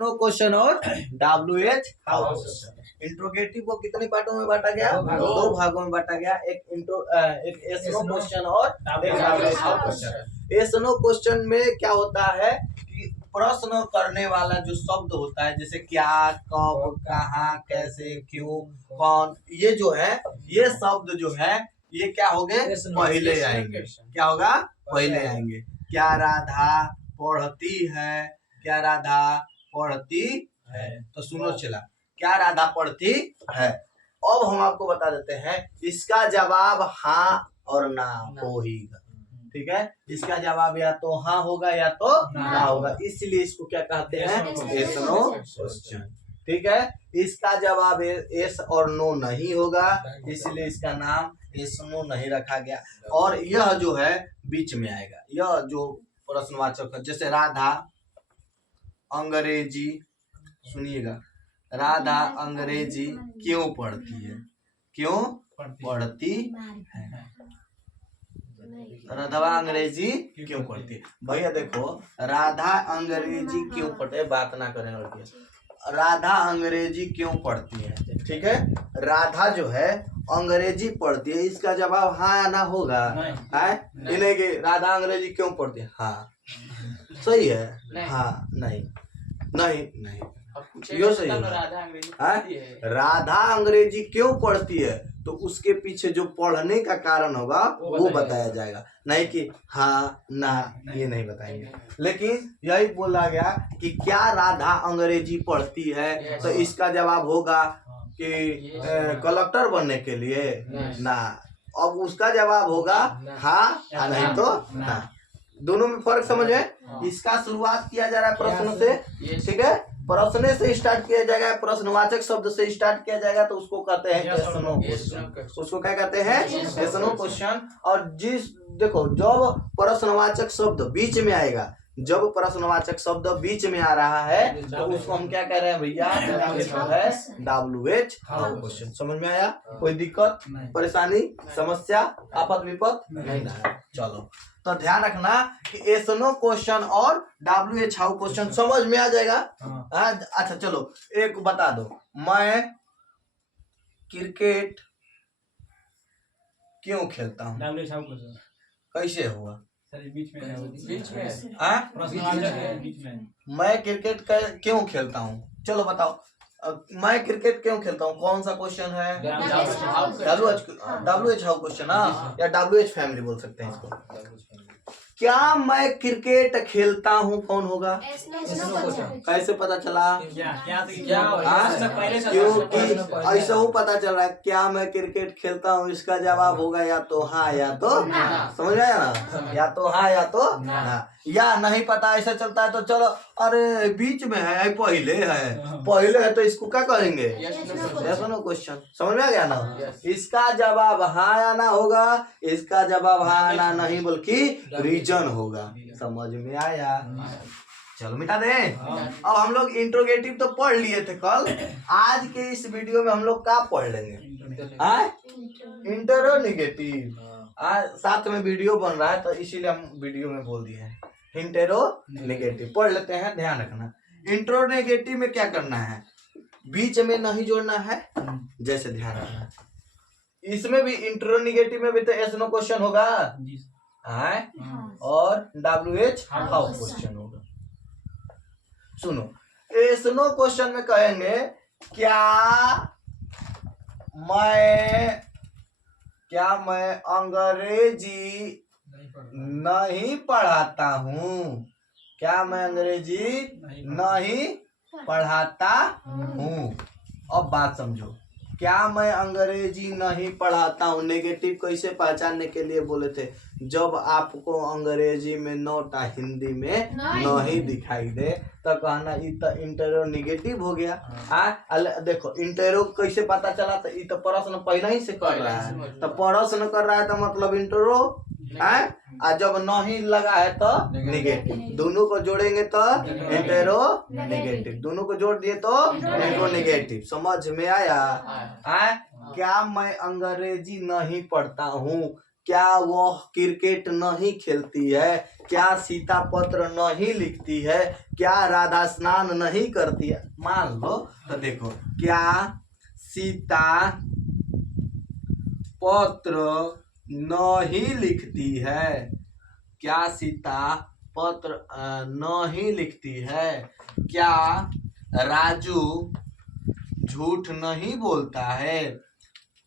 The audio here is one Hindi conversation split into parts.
नो क्वेश्चन और WH हाउस। इंट्रोगेटिव को कितने पार्टों में बांटा गया? दो भागों में बांटा गया। एक एस नो क्वेश्चन और WH question. Yes no question में क्या होता है कि प्रश्न करने वाला जो शब्द होता है, जैसे क्या, कब, कहाँ, कैसे, क्यों, कौन, ये जो है, ये शब्द जो है, ये क्या हो गए? पहले आएंगे। क्या होगा? पहले आएंगे। क्या राधा पढ़ती है? क्या राधा पढ़ती है? तो सुनो चला, क्या राधा पढ़ती है? अब हम आपको बता देते हैं, इसका जवाब हाँ और ना होगा। ठीक है, इसका जवाब या तो हाँ होगा या तो ना होगा, इसलिए इसको क्या कहते हैं? Yes no question. ठीक है, इसका जवाब यस और नो नहीं होगा, इसलिए इसका नाम यस नो नहीं रखा गया। और यह जो है बीच में आएगा, यह जो प्रश्नवाचक है, जैसे राधा अंग्रेजी, सुनिएगा, राधा अंग्रेजी क्यों पढ़ती है? क्यों पढ़ती है? राधा अंग्रेजी क्यों पढ़ती है? भैया देखो, राधा अंग्रेजी क्यों पढ़ते, बात ना करें लड़के। राधा अंग्रेजी क्यों पढ़ती है? ठीक है, राधा जो है अंग्रेजी पढ़ती है, इसका जवाब हाँ या ना होगा? है इन्हें कि राधा अंग्रेजी क्यों पढ़ती है? हाँ सही है। हाँ नहीं नहीं नहीं, यो सही है। राधा अंग्रेजी क्यों पढ़ती है, तो उसके पीछे जो पढ़ने का कारण होगा वो बताया जाएगा, नहीं कि हाँ ना, ये नहीं बताएंगे। लेकिन यही बोला गया कि क्या राधा अंग्रेजी पढ़ती है, तो इसका जवाब होगा कि कलेक्टर बनने के लिए ना। अब उसका जवाब होगा हाँ या नहीं तो ना। दोनों में फर्क समझे? इसका शुरुआत किया जा रहा है प्रश्न से, ठीक है, प्रश्न से स्टार्ट किया जाएगा, प्रश्नवाचक शब्द से स्टार्ट किया जाएगा, तो उसको कहते हैं यस नो क्वेश्चन। उसको क्या कहते हैं? Yes no question. और देखो, जब प्रश्नवाचक शब्द बीच में आएगा, जब प्रश्नवाचक शब्द बीच में आ रहा है, तो उसको हम क्या कह रहे हैं भैया? WH question. समझ में आया? कोई दिक्कत, परेशानी, समस्या, आफत विपत नहीं ना? चलो, तो ध्यान रखना कि एस नो क्वेश्चन और WH हाउ क्वेश्चन समझ में आ जाएगा। अच्छा चलो, एक बता दो, मैं क्रिकेट क्यों खेलता हूँ? WH हाउ क्वेश्चन कैसे हुआ? बीच में मैं क्रिकेट क्यों खेलता हूँ? चलो बताओ, मैं क्रिकेट क्यों खेलता हूँ, कौन सा क्वेश्चन है? WH हाउ क्वेश्चन, या WH फैमिली बोल सकते हैं इसको। क्या मैं क्रिकेट खेलता हूँ कौन होगा? कैसे पता चला? क्योंकि ऐसा ही पता चल रहा है, क्या मैं क्रिकेट खेलता हूँ, इसका जवाब होगा या तो हाँ या तो ना। समझ में आया ना? या तो हाँ या तो ना। या नहीं पता ऐसा चलता है तो चलो, अरे बीच में है, पहले है तो इसको क्या करेंगे? Yes no question. समझ में आ गया ना? इसका जवाब हाँ या ना होगा, इसका जवाब हाँ या ना नहीं बल्कि रीजन होगा। समझ में आया? चलो मिटा दे। अब हम लोग इंट्रोगेटिव तो पढ़ लिए थे कल, आज के इस वीडियो में हम लोग क्या पढ़ लेंगे? इंटरोगेटिव। आज साथ में वीडियो बन रहा है तो इसीलिए हम वीडियो में बोल दिए हैं। इंटरोगेटिव पढ़ लेते हैं, ध्यान रखना। इंट्रोगेटिव में क्या करना है? बीच में नहीं जोड़ना है, जैसे ध्यान रखना। इसमें भी इंट्रोगेटिव में भी तो एस नो क्वेश्चन होगा और WH हाउ क्वेश्चन होगा। सुनो, एस नो क्वेश्चन में कहेंगे क्या मैं अंग्रेजी नहीं पढ़ाता हूँ? क्या मैं अंग्रेजी नहीं पढ़ाता हूँ? अब बात समझो, क्या मैं अंग्रेजी नहीं पढ़ाता हूँ नेगेटिव कैसे पहचानने के लिए बोले थे? जब आपको अंग्रेजी में नोटा हिंदी में नहीं दिखाई दे तो कहना इंटरोगेटिव हो गया। देखो इंटरो कैसे पता चला? तो ये तो प्रश्न पहले ही से कर रहा है, तो प्रश्न कर रहा है तो मतलब इंटरो है, और जब नहीं लगा है तो नेगेटिव। दोनों को जोड़ेंगे तो इंटरोगेटिव, दोनों को जोड़ दिए तो इंट्रोगेटिव। समझ में आया? क्या मैं अंग्रेजी नहीं पढ़ता हूँ? क्या वह क्रिकेट नहीं खेलती है? क्या सीता पत्र नहीं लिखती है? क्या राधा स्नान नहीं करती है? मान लो तो देखो, क्या सीता पत्र नहीं लिखती है? क्या सीता पत्र नहीं लिखती है? क्या राजू झूठ नहीं बोलता है?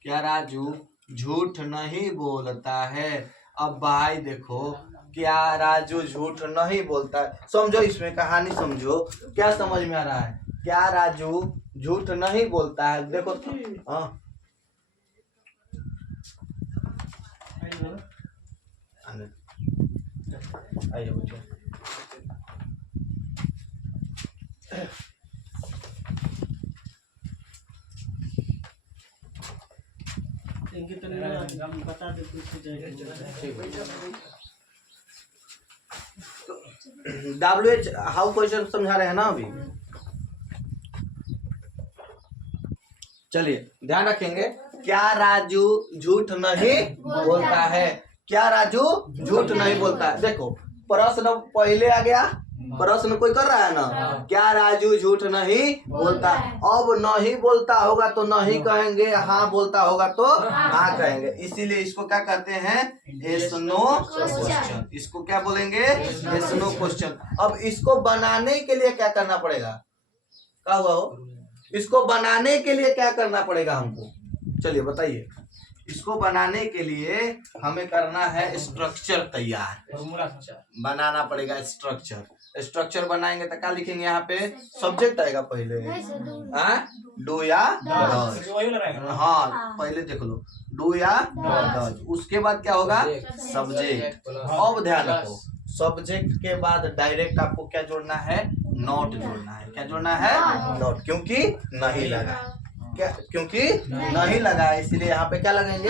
क्या राजू झूठ नहीं बोलता है? अब भाई देखो, क्या राजू झूठ नहीं बोलता है, समझो इसमें कहानी समझो, क्या समझ में आ रहा है? क्या राजू झूठ नहीं बोलता है? देखो हाँ आइए बच्चों, बता दे WH हाउ क्वेश्चन समझा रहे हैं ना अभी। चलिए ध्यान रखेंगे, क्या राजू झूठ नहीं बोलता है? क्या राजू झूठ नहीं बोलता है? देखो प्रश्न पहले आ गया, प्रश्न कोई कर रहा है ना, क्या राजू झूठ नहीं बोलता? अब नहीं बोलता होगा तो नहीं कहेंगे, हाँ बोलता होगा तो हाँ कहेंगे, इसीलिए इसको क्या कहते हैं? Yes no question. इसको क्या बोलेंगे? Yes no question. अब इसको बनाने के लिए क्या करना पड़ेगा? क्या हुआ हो? इसको बनाने के लिए क्या करना पड़ेगा हमको? चलिए बताइए। इसको बनाने के लिए हमें करना है स्ट्रक्चर तैयार, बनाना पड़ेगा स्ट्रक्चर। स्ट्रक्चर बनाएंगे तो क्या लिखेंगे? यहाँ पे सब्जेक्ट आएगा पहले, डू या डज। हाँ पहले देख लो, डू या डज। उसके बाद क्या होगा? सब्जेक्ट। अब ध्यान रखो, सब्जेक्ट के बाद डायरेक्ट आपको क्या जोड़ना है? नॉट जोड़ना है। क्या जोड़ना है? नॉट, क्योंकि नहीं लगा, क्या क्योंकि नहीं लगा, इसलिए यहाँ पे क्या लगाएंगे?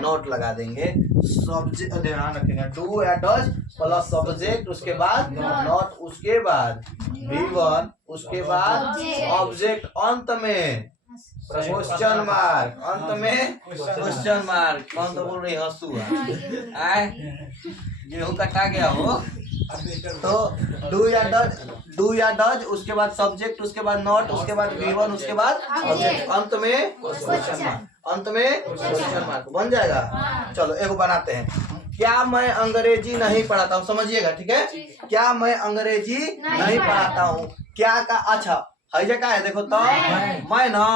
नोट लगा देंगे। सब्जेक्ट ध्यान रखेंगे, डू या डज प्लस सब्जेक्ट, उसके बाद नॉट, उसके बाद V1, उसके बाद ऑब्जेक्ट, अंत में क्वेश्चन मार्क, अंत में क्वेश्चन मार्क। कौन तो बोल रही हंसुआ? गेहूं कटा गया हो तो डू या डज, उसके बाद सब्जेक्ट, उसके बाद नॉट, उसके बाद V1, उसके बाद ऑब्जेक्ट, अंत में क्वेश्चन मार्क, अंत में क्वेश्चन मार्क बन जाएगा। चलो एक बनाते हैं। क्या मैं अंग्रेजी नहीं पढ़ाता हूँ? समझिएगा, ठीक है? क्या मैं अंग्रेजी नहीं पढ़ाता हूँ? क्या का अच्छा है जगह है, देखो तो मैं ना,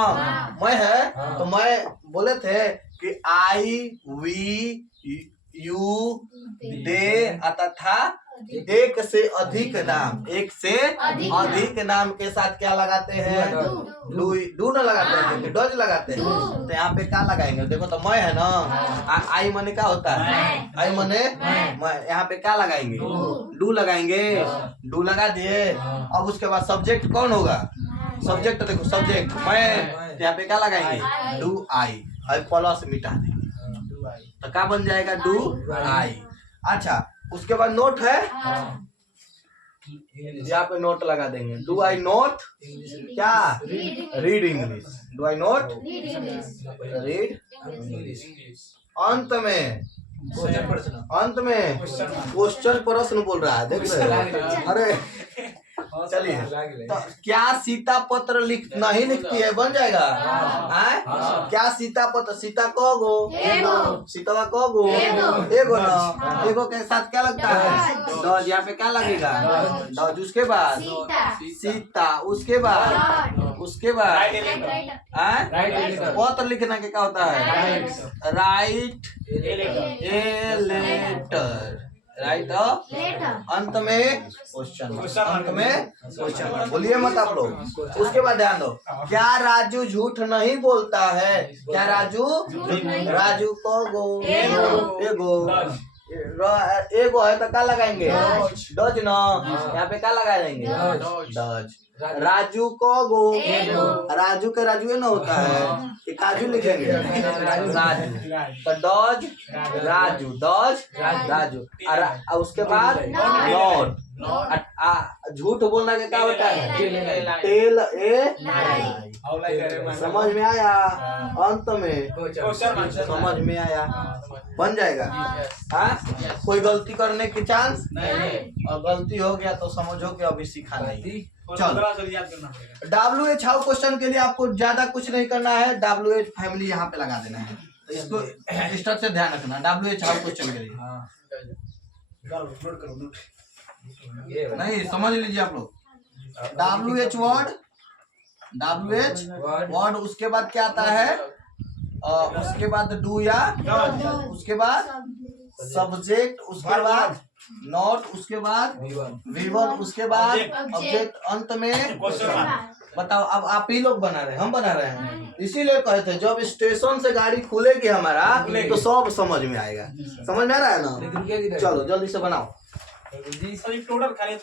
मैं है तो मैं बोले थे कि आई वी यू दे आता था एक से अधिक नाम, एक से अधिक नाम के साथ क्या लगाते हैं? डू ना लगाते हैं, डज लगाते हैं। तो यहाँ पे क्या लगाएंगे? देखो तो मैं है ना, आई मने क्या होता है? आई मने मैं, यहाँ पे क्या लगाएंगे? डू लगाएंगे। डू लगा दिए। अब उसके बाद सब्जेक्ट कौन होगा? सब्जेक्ट देखो, सब्जेक्ट मैं, यहाँ पे क्या लगाएंगे? डू आई, प्लस मिटा देंगे तो क्या बन जाएगा? Do I. अच्छा उसके बाद नोट है, यहाँ पे नोट लगा देंगे। डू आई नोट क्या? Read English. Do I note read English. अंत में क्वेश्चन प्रश्न बोल रहा है, देख रहे हो? अरे चलिए, तो क्या सीता पत्र नहीं लिखती है? बन जाएगा। क्या सीता पत्र, सीता कगो, सीता कगो, एगो ना, एगो के साथ क्या लगता है? डज। यहाँ पे क्या लगेगा? डज। उसके बाद सीता, उसके बाद पत्र लिखना के क्या होता है? राइट ए लेटर, राइट अंत में क्वेश्चन, अंत में क्वेश्चन। बोलिए मत आप लोग। उसके बाद ध्यान दो, क्या राजू झूठ नहीं बोलता है? क्या राजू को गो, एगो है तो क्या लगाएंगे? डज ना, यहाँ पे क्या लगा देंगे? डज। राजू को गो, राजू के राजू ना होता है कि काजू लिखेंगे, राजू तो डॉज राजू, डॉज राजू, और उसके बाद नॉट, झूठ बोलना का क्या होता है, टेल ए, समझ में आया, अंत में समझ में आया, बन जाएगा। हाँ, कोई गलती करने की चांस नहीं, और गलती हो गया तो समझो कि अभी सीखा नहीं। चलो, WH हाउ क्वेश्चन के लिए आपको ज्यादा कुछ नहीं करना है, WH फैमिली यहाँ पे लगा देना है, तो इसको स्ट्रक्चर ध्यान रखना। WH हाउ क्वेश्चन के लिए नहीं, समझ लीजिए आप लोग। WH वर्ड, WH वर्ड, उसके बाद क्या आता है, उसके बाद डू या, उसके बाद सब्जेक्ट, उसके बाद नॉट, उसके बाद वीवर, उसके बाद ऑब्जेक्ट, अंत में बताओ। अब आप ही लोग बना रहे हैं, हम बना रहे हैं, इसीलिए कहे थे जब स्टेशन से गाड़ी खुलेगी हमारा तो सब समझ में आएगा। समझ में आ रहा है ना? चलो जल्दी से बनाओ। टोटल खाली